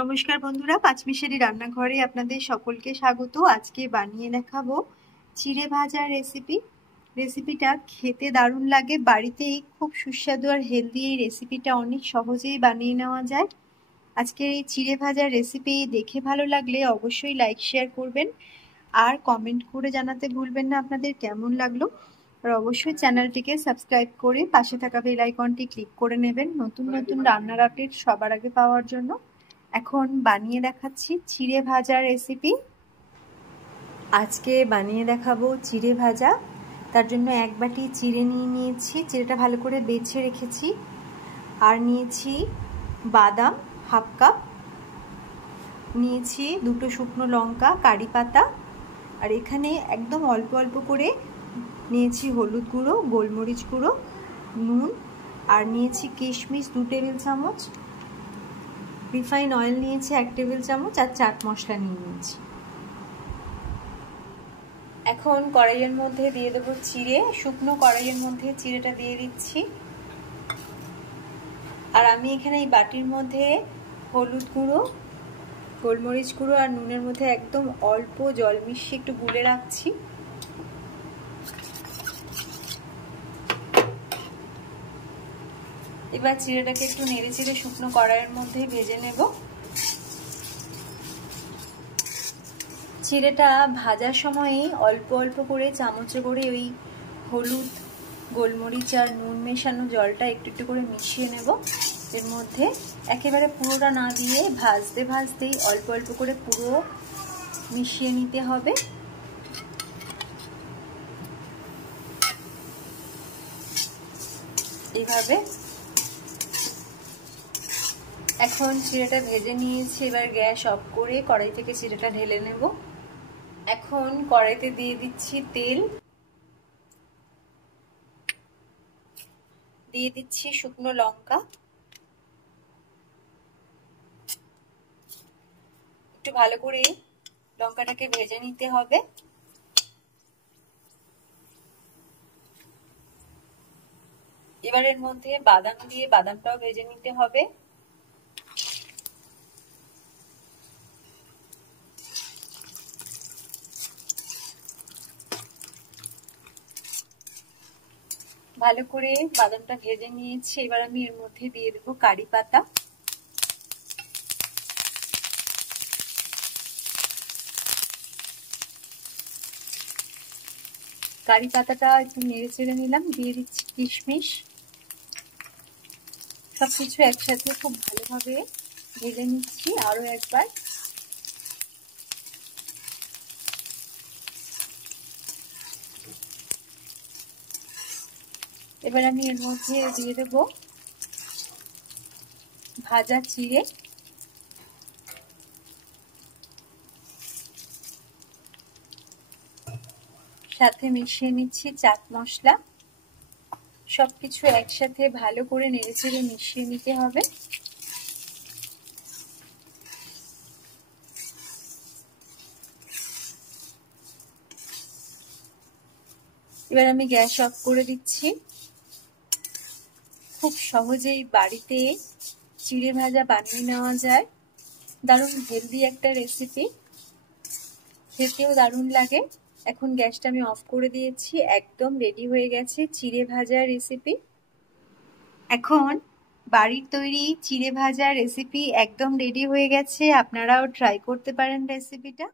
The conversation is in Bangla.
নমস্কার বন্ধুরা, পাঁচমিশালি রান্নাঘরে আপনাদের সকলকে স্বাগত। আজকে বানিয়ে দেখাবো চিড়ে ভাজা রেসিপিটা খেতে দারুণ লাগে। বাড়িতেই খুব সুস্বাদু আর হেলদি এই রেসিপিটা অনেক সহজেই বানিয়ে নেওয়া যায়। আজকের এই চিড়ে ভাজার রেসিপি দেখে ভালো লাগলে অবশ্যই লাইক শেয়ার করবেন আর কমেন্ট করে জানাতে ভুলবেন না আপনাদের কেমন লাগলো। আর অবশ্যই চ্যানেলটিকে সাবস্ক্রাইব করে পাশে থাকা বেল আইকনটি ক্লিক করে নেবেন নতুন নতুন রান্নার আপডেট সবার আগে পাওয়ার জন্য। এখন বানিয়ে দেখাচ্ছি চিড়ে ভাজা রেসিপি। আজকে বানিয়ে দেখাবো চিড়ে ভাজা। তার জন্য এক বাটি চিড়ে নিয়েছি, চিড়েটা ভালো করে বেছে রেখেছি। আর নিয়েছি বাদাম হাফ কাপ, নিয়েছি দুটো শুকনো লঙ্কা, কারি পাতা, আর এখানে একদম অল্প অল্প করে নিয়েছি হলুদ গুঁড়ো, গোলমরিচ গুঁড়ো, নুন, আর নিয়েছি কিশমিশ 2 টেবিল চামচ, রিফাইন অয়েল নিয়েছি 1 টেবিল চামচ, আর চাট মশলা নিয়েছি। এখন কড়াইয়ের মধ্যে দিয়ে দেবো চিড়ে। শুকনো কড়াইয়ের মধ্যে চিড়েটা দিয়ে দিচ্ছি। আর আমি এখানে এই বাটির মধ্যে হলুদ গুঁড়ো, গোলমরিচ গুঁড়ো আর নুনের মধ্যে একদম অল্প জল মিশিয়ে একটু গুলে রাখছি। এবার চিড়েটাকে একটু নেড়ে চেড়ে শুকনো কড়াইয়ের মধ্যে ভেজে নেব। চিড়েটা ভাজার সময়ই অল্প অল্প করে চামচে করে ওই হলুদ, গোলমরিচ আর নুন মেশানো জলটা একটু একটু করে মিশিয়ে নেব এর মধ্যে। একেবারে পুরোটা না দিয়ে ভাজতে ভাজতেই অল্প অল্প করে পুরো মিশিয়ে নিতে হবে। এইভাবে এখন চিড়েটা ভেজে নিয়েছি। এবার গ্যাস অফ করে কড়াই থেকে চিড়েটা ঢেলে নেব। এখন কড়াইতে দিয়ে দিচ্ছি তেল, দিয়ে দিচ্ছি শুকনো লঙ্কা, একটু ভালো করে লঙ্কাটাকে ভেজে নিতে হবে। এবার এর মধ্যে বাদাম দিয়ে বাদামটাও ভেজে নিতে হবে। ভালো করে বাদামটা ভেজে নিয়েছি। এবার আমি এর মধ্যে দিয়ে দেবো কারি পাতা, কারি পাতাটা একটু নেড়ে চেড়ে নিলাম। দিয়ে দিচ্ছি কিশমিশ। সবকিছু একসাথে খুব ভালোভাবে ভেজে নিচ্ছি আরো একবার। এবার আমি এর মধ্যে দিয়ে দেব ভাজা চিড়ে, সাথে মিশিয়ে নিচ্ছি চাট মশলা। সবকিছু একসাথে ভালো করে নেড়েচেড়ে মিশিয়ে নিতে হবে। এবার আমি গ্যাস অফ করে দিচ্ছি। খুব সহজেই বাড়িতে চিড়ে ভাজা বানিয়ে নেওয়া যায়। দারুণ হেলদি একটা রেসিপি, খেতেও দারুণ লাগে। এখন গ্যাসটা আমি অফ করে দিয়েছি। একদম রেডি হয়ে গেছে চিড়ে ভাজা রেসিপি। এখন বাড়ির তৈরি চিড়ে ভাজা রেসিপি একদম রেডি হয়ে গেছে। আপনারাও ট্রাই করতে পারেন রেসিপিটা।